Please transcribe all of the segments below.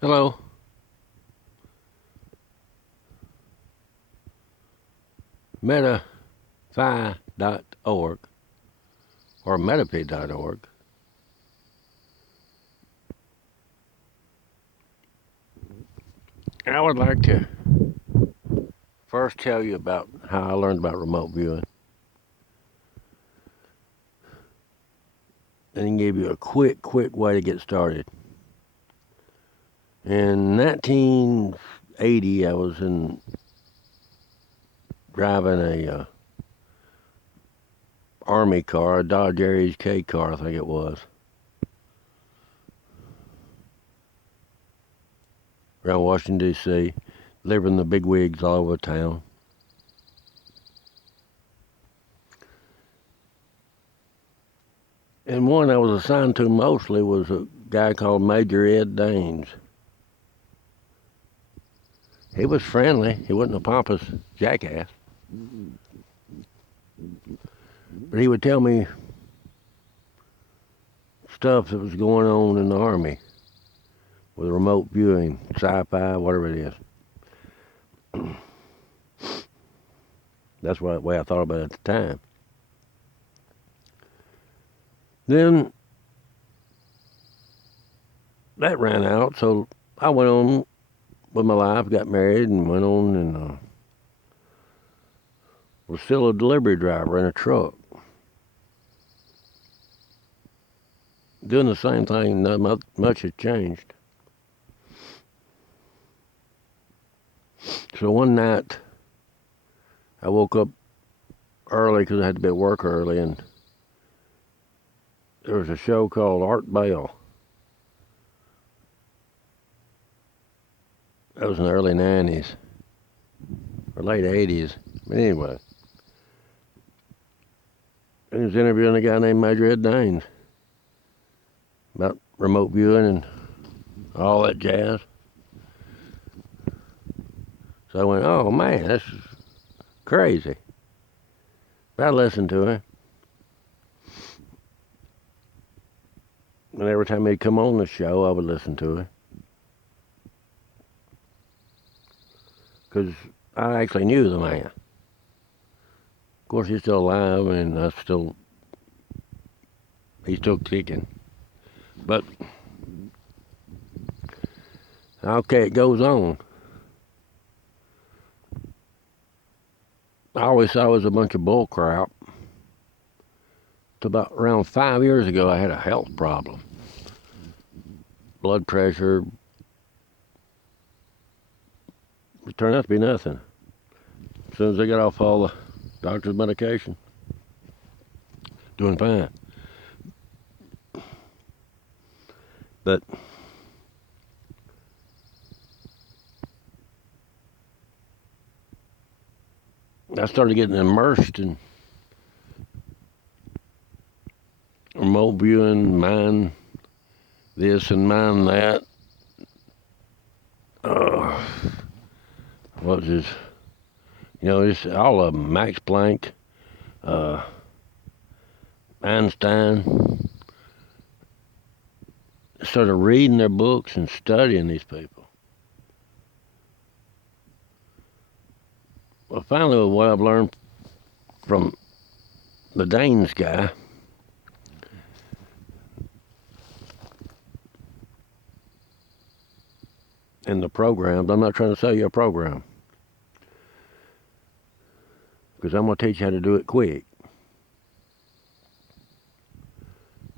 Hello, metaphi.org or metaphi.org. I would like to first tell you about how I learned about remote viewing and then give you a quick way to get started. In 1980, I was driving a Army car, a Dodge Aries K car, I think it was, around Washington, D.C., delivering the big wigs all over town. And one I was assigned to mostly was a guy called Major Ed Daines. He was friendly. He wasn't a pompous jackass. But he would tell me stuff that was going on in the Army with remote viewing, sci-fi, whatever it is. That's the way I thought about it at the time. Then that ran out, so I went on with my life, got married, and went on and was still a delivery driver in a truck. Doing the same thing, not much had changed. So one night, I woke up early because I had to be at work early, and there was a show called Art Bell. That was in the early 90s, or late 80s. But anyway, he was interviewing a guy named Major Ed Daines about remote viewing and all that jazz. So I went, oh man, that's crazy. But I listened to him. And every time he'd come on the show, I would listen to him. Because I actually knew the man. Of course, he's still alive, and he's still kicking. But, okay, it goes on. I always thought it was a bunch of bull crap. To about around 5 years ago, I had a health problem. Blood pressure. It turned out to be nothing. As soon as I got off all the doctor's medication, doing fine. But I started getting immersed in remote viewing, mind this and mind that. What was his? Just all of them. Max Planck, Einstein. Started reading their books and studying these people. Well, finally, what I've learned from the Danes guy, in the programs, I'm not trying to sell you a program, because I'm going to teach you how to do it quick.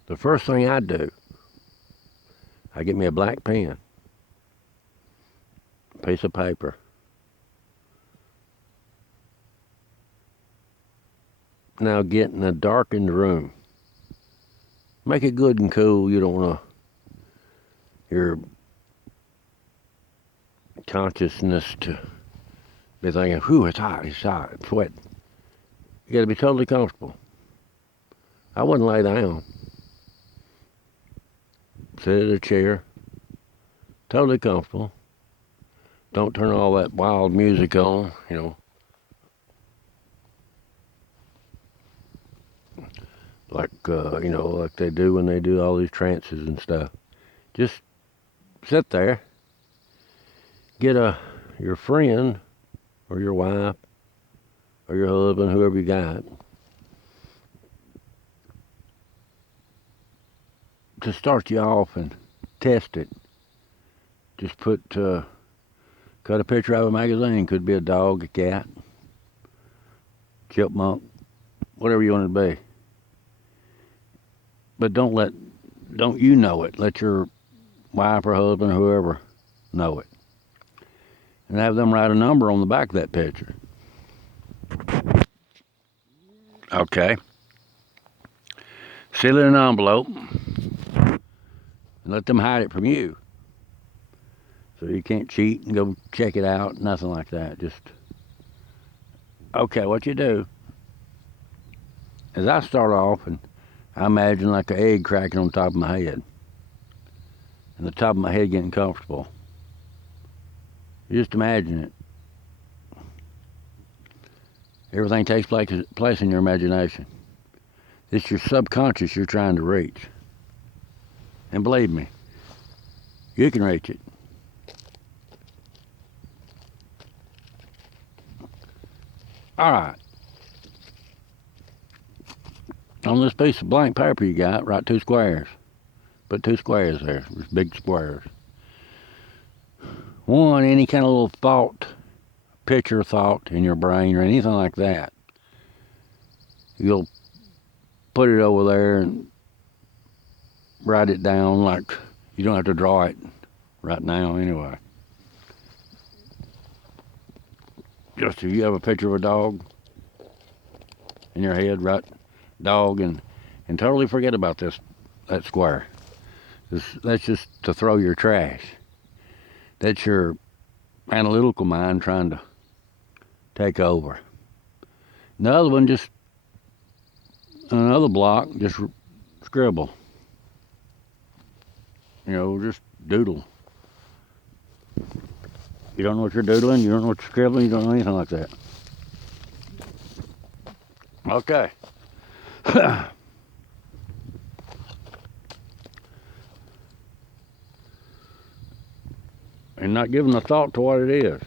The first thing I do, I get me a black pen, a piece of paper. Now get in a darkened room. Make it good and cool. You don't want your consciousness to be thinking, whew, it's hot, it's sweating. You got to be totally comfortable. I wouldn't lay down. Sit at a chair, totally comfortable. Don't turn all that wild music on, like they do when they do all these trances and stuff. Just sit there get your friend or your wife or your husband, whoever you got, to start you off and test it. Just cut a picture out of a magazine. Could be a dog, a cat, chipmunk, whatever you want it to be. But don't you know it. Let your wife or husband or whoever know it. And have them write a number on the back of that picture. Okay. Seal it in an envelope and let them hide it from you. So you can't cheat and go check it out, nothing like that. Just, okay, what you do is I start off and I imagine like an egg cracking on top of my head. And the top of my head getting comfortable. You just imagine it. Everything takes place in your imagination. It's your subconscious you're trying to reach. And believe me, you can reach it. All right. On this piece of blank paper you got, write 2 squares. Put 2 squares there, just big squares. One, any kind of little thought, picture thought in your brain or anything like that. You'll put it over there and write it down. Like you don't have to draw it right now anyway. Just if you have a picture of a dog in your head, write dog and totally forget about that square. That's just to throw your trash. That's your analytical mind trying to take over. The other one, just another block, just scribble. You know, just doodle. You don't know what you're doodling, you don't know what you're scribbling, you don't know anything like that. Okay. And not giving a thought to what it is.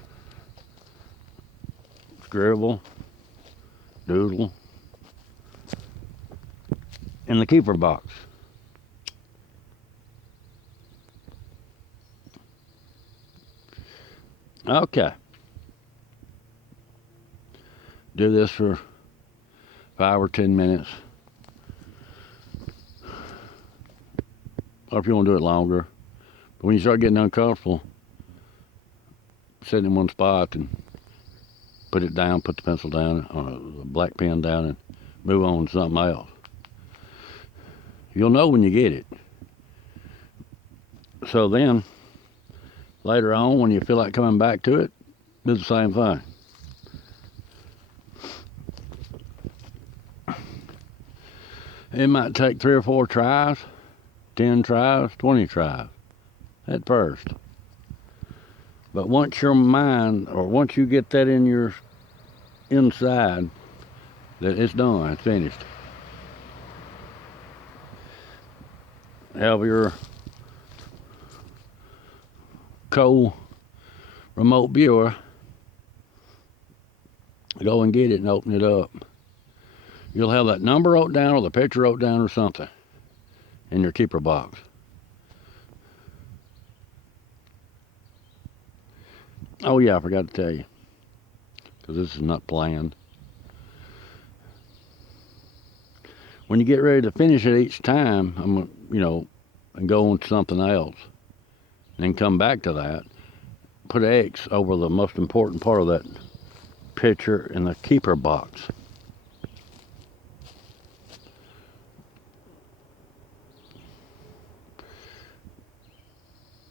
Scribble, doodle, in the keeper box. Okay. Do this for 5 or 10 minutes. Or if you want to do it longer. But when you start getting uncomfortable, sit in one spot and put it down, put the pencil down, or the black pen down, and move on to something else. You'll know when you get it. So then, later on, when you feel like coming back to it, do the same thing. It might take 3 or 4 tries, 10 tries, 20 tries at first. But once your mind, or once you get that in your inside, that it's done, it's finished. Have your remote viewer go and get it and open it up. You'll have that number wrote down or the picture wrote down or something in your keeper box. Oh yeah, I forgot to tell you, because this is not planned. When you get ready to finish it each time, and go on to something else, and then come back to that, put an X over the most important part of that picture in the keeper box.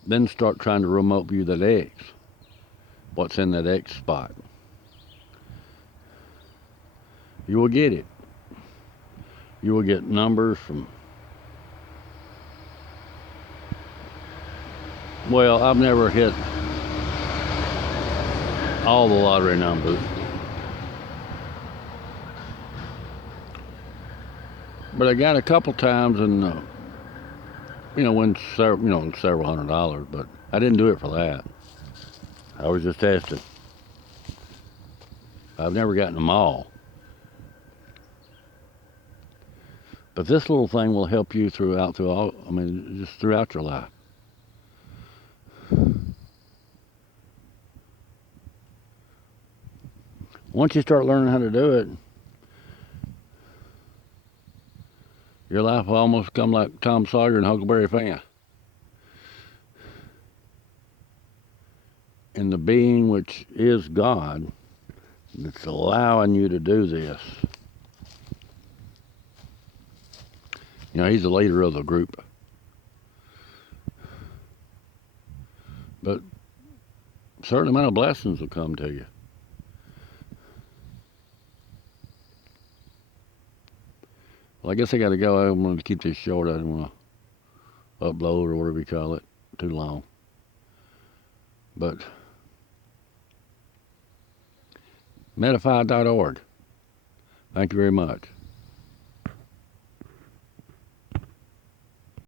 Then start trying to remote view that X. What's in that X spot? You will get it. You will get numbers from, well, I've never hit all the lottery numbers. But I got a couple times and win several $100, but I didn't do it for that. I was just testing. I've never gotten them all. But this little thing will help you through all, I mean, just throughout your life. Once you start learning how to do it, your life will almost come like Tom Sawyer and Huckleberry Finn. And the being which is God that's allowing you to do this, you know, he's the leader of the group. But a certain amount of blessings will come to you. Well, I guess I got to go. I'm going to keep this short. I don't want to upload or whatever you call it too long. But Medify.org. Thank you very much.